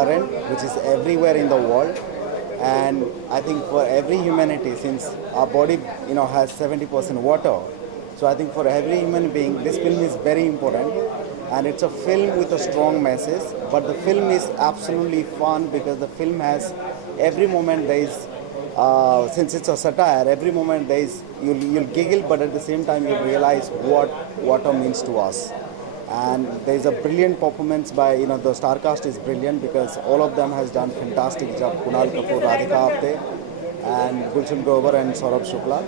current which is everywhere in the world. And I think for every humanity, since our body has 70% water, so I think for every human being this film is very important. And it's a film with a strong message, but the film is absolutely fun because the film has every moment there is since it's a satire, every moment there is you'll giggle, but at the same time you realize what water means to us. And there is a brilliant performance by the star cast is brilliant because all of them has done fantastic job. Kunal Kapoor, Radhika Apte, and Gulshan Grover and Saurabh Shukla.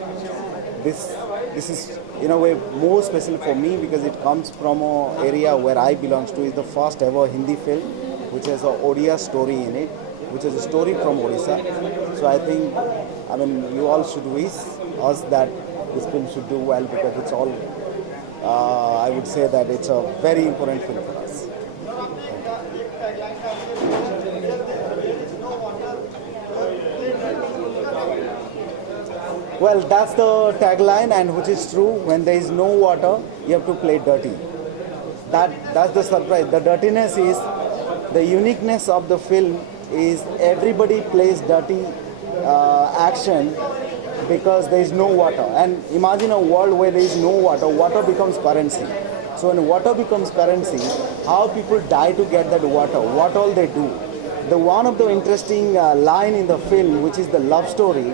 This is in a way more special for me because it comes from an area where I belong to. Is the first ever Hindi film which has a Odia story in it, which is a story from Odisha. So I think, you all should wish us that this film should do well because it's all, I would say that it's a very important film for us. Well, that's the tagline, and which is true. When there is no water, you have to play dirty. That's the surprise. The dirtiness is the uniqueness of the film. Is everybody plays dirty action because there is no water. And imagine a world where there is no water. Water becomes currency. So when water becomes currency, how people die to get that water? What all they do? The one of the interesting line in the film, which is the love story.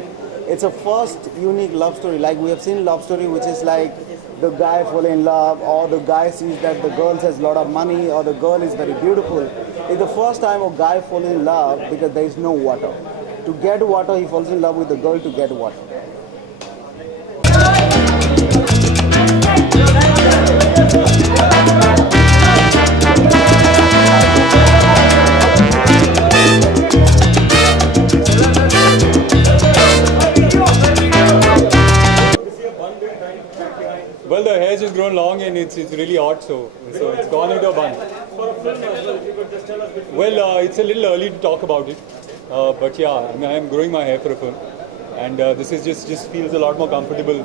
It's a first unique love story. Like we have seen love story, which is like the guy fall in love, or the guy sees that the girl has a lot of money, or the girl is very beautiful. It's the first time a guy falls in love because there is no water. To get water, he falls in love with the girl to get water. Well, the hair has grown long and it's really hot, so it's gone into a bun. Well, it's a little early to talk about it, but yeah, I'm growing my hair for a film, and this is just feels a lot more comfortable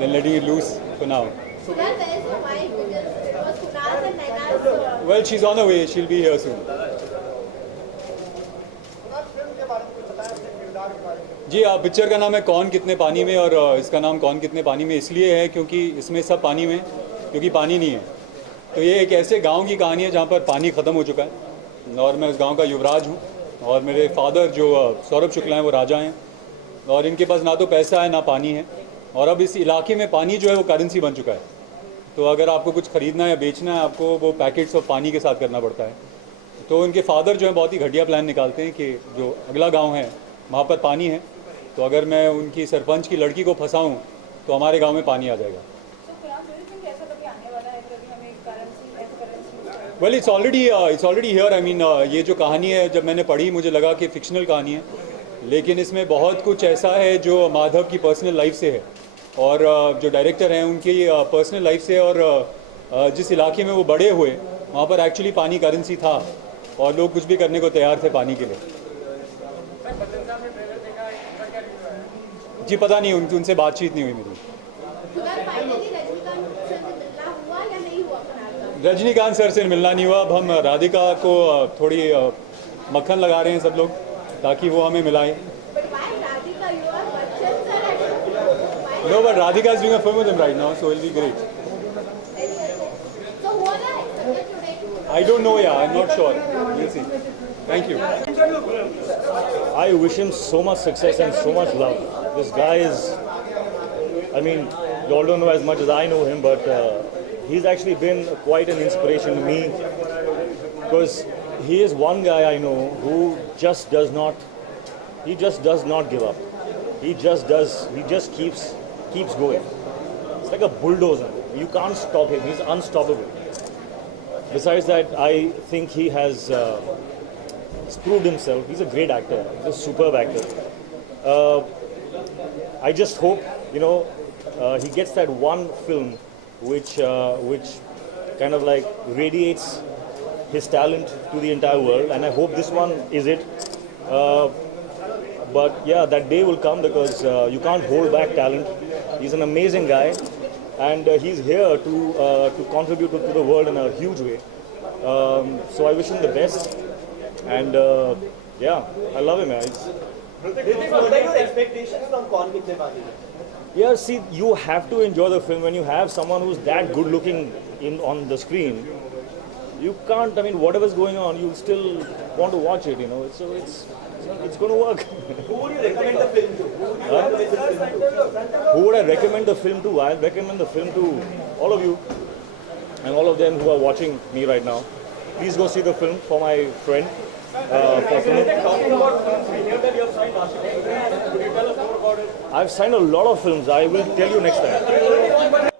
than letting it loose for now. Kunal, where is your wife? Because it was Kunal and Naina's. Well, she's on her way. She'll be here soon. जी picture का नाम है कौन कितने पानी में, और इसका नाम कौन कितने पानी में इसलिए है क्योंकि इसमें सब पानी में, क्योंकि पानी नहीं है. तो ये एक ऐसे गांव की कहानी है जहाँ पर पानी ख़त्म हो चुका है, और मैं उस गांव का युवराज हूँ, और मेरे फादर जो सौरभ शुक्ला हैं वो राजा हैं, और इनके पास ना तो पैसा है ना पानी है, और अब इस इलाके में पानी जो है वो करेंसी बन चुका है. तो अगर आपको कुछ ख़रीदना है या बेचना है, आपको वो पैकेट्स ऑफ पानी के साथ करना पड़ता है. तो इनके फादर जो है बहुत ही घटिया प्लान निकालते हैं कि जो अगला गाँव है वहाँ पर पानी है, तो अगर मैं उनकी सरपंच की लड़की को फंसाऊं तो हमारे गांव में पानी आ जाएगा. Well it's already here. I mean ये जो कहानी है जब मैंने पढ़ी मुझे लगा कि फिक्शनल कहानी है, लेकिन इसमें बहुत कुछ ऐसा है जो माधव की पर्सनल लाइफ से है, और जो डायरेक्टर हैं उनकी पर्सनल लाइफ से, और जिस इलाके में वो बड़े हुए वहाँ पर एक्चुअली पानी करेंसी था और लोग कुछ भी करने को तैयार थे पानी के लिए. जी पता नहीं, उनसे बातचीत नहीं हुई मेरी. रजनीकांत सर से मिलना नहीं हुआ. अब हम राधिका को थोड़ी मक्खन लगा रहे हैं सब लोग ताकि वो हमें मिलाएं. No, but Radhika is doing a film with him right now, so it'll be great. I don't know, yeah, I'm not sure. We'll see. Thank you. I wish him so much success and so much love. This guy is, I mean, you all don't know as much as I know him, but he's actually been quite an inspiration to me, because he is one guy I know who just does not give up. He just keeps going. It's like a bulldozer. You can't stop him. He's unstoppable. Besides that, I think he has proved himself. He's a great actor. He's a superb actor. I just hope, he gets that one film which kind of like radiates his talent to the entire world, and I hope this one is it. But yeah, that day will come, because you can't hold back talent. He's an amazing guy, and he's here to contribute to the world in a huge way. So I wish him the best. And yeah, I love him. Man. What are your expectations from Kaun Kitne Paani Mein? Yeah, see, you have to enjoy the film when you have someone who's that good looking on the screen. You can't. I mean, whatever's going on, you still want to watch it. You know, so it's going to work. Who would you recommend the film to? Who would I recommend the film to? I'll recommend the film to all of you and all of them who are watching me right now. Please go see the film for my friend. I've signed a lot of films. I will tell you next time.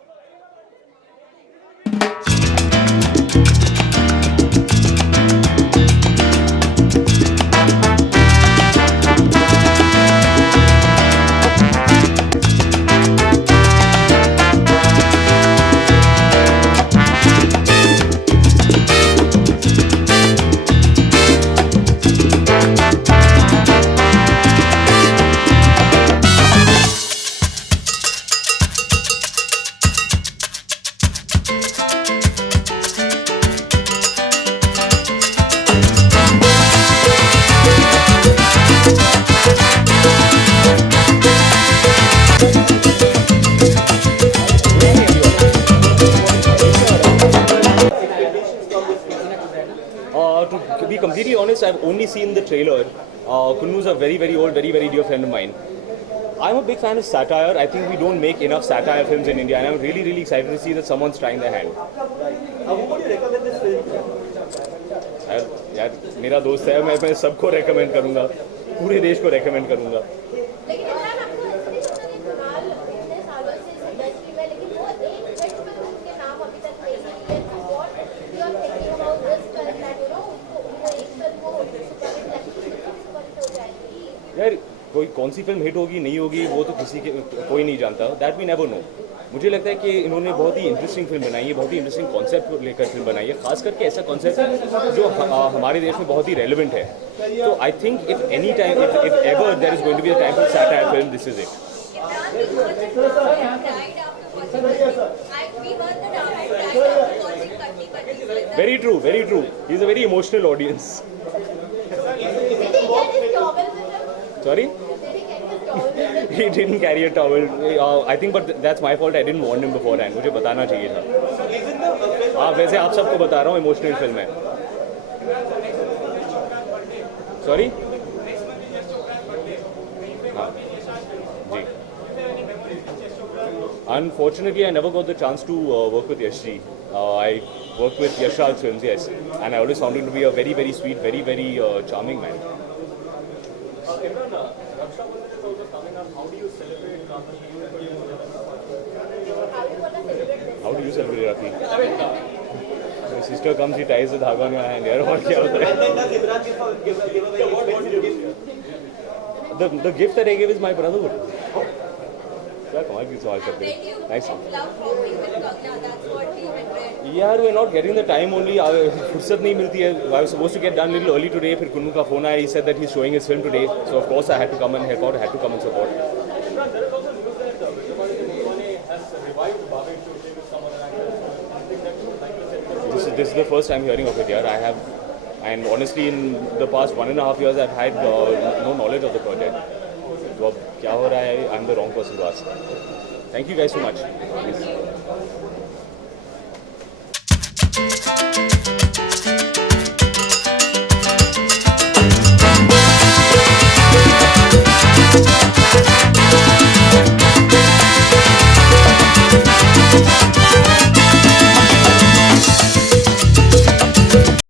To be completely honest, I've only seen the trailer. Kunnu's a very, very old, very, very dear friend of mine. I'm a big fan of satire. I think we don't make enough satire films in India, and I'm really, really excited to see that someone's trying their hand. Who would you recommend this film to? यार मेरा दोस्त है, मैं सबको recommend करूँगा, पूरे देश को recommend करूँगा. लेकिन इमरान आपको ऐसे नहीं लगता कि कुणाल इतने सालों से इस इंडस्ट्री में लेकिन वो एक हिट फिल्म उनके नाम अभी तक नहीं है what you are thinking about this film that you know वो एक फिल्म वो सुपरहिट लगती है सुपरहिट हो जाएगी यार कोई कौन सी फिल्म हिट होगी नहीं होगी वो तो किसी के कोई नहीं जानता. That we never know. मुझे लगता है कि इन्होंने बहुत ही इंटरेस्टिंग फिल्म बनाई है, बहुत ही इंटरेस्टिंग कॉन्सेप्ट को लेकर फिल्म बनाई है, खास करके ऐसा कॉन्सेप्ट जो हमारे देश में बहुत ही रेलेवेंट है. तो I think if any time if ever there is going to be a time for satire film, this is it. Very true, very true. He's a very emotional audience. Sorry? He didn't carry a towel. I think, but that's my fault. I didn't warn him beforehand. मुझे बताना चाहिए था. हाँ, वैसे आप सबको बता रहा हूँ, इमोशनल फिल्म है. Sorry? हाँ, जी. Unfortunately, I never got the chance to work with Yash ji. I worked with Yash Raj Films, yes, and I always found him to be a very, very sweet, very, very charming man. How do you celebrate Rakhi? My sister comes, she ties the dhaga on your hand. यार और क्या होता है? And then does Imran give away expensive gift? The gift that I gave is my brotherhood. क्या कमाल की सवाल करते हैं? Nice one. यार we're not getting the time only. फुर्सत नहीं मिलती है. I was supposed to get done a little early today. फिर कुन्नू का फोन आया. He said that he's showing his film today. So of course I had to come and help out. I had to come and support. This is the first time hearing of it here. I have, and honestly, in the past 1.5 years, I've had no knowledge of the project. So, अब क्या हो रहा है? I'm the wrong person to ask. Thank you guys so much.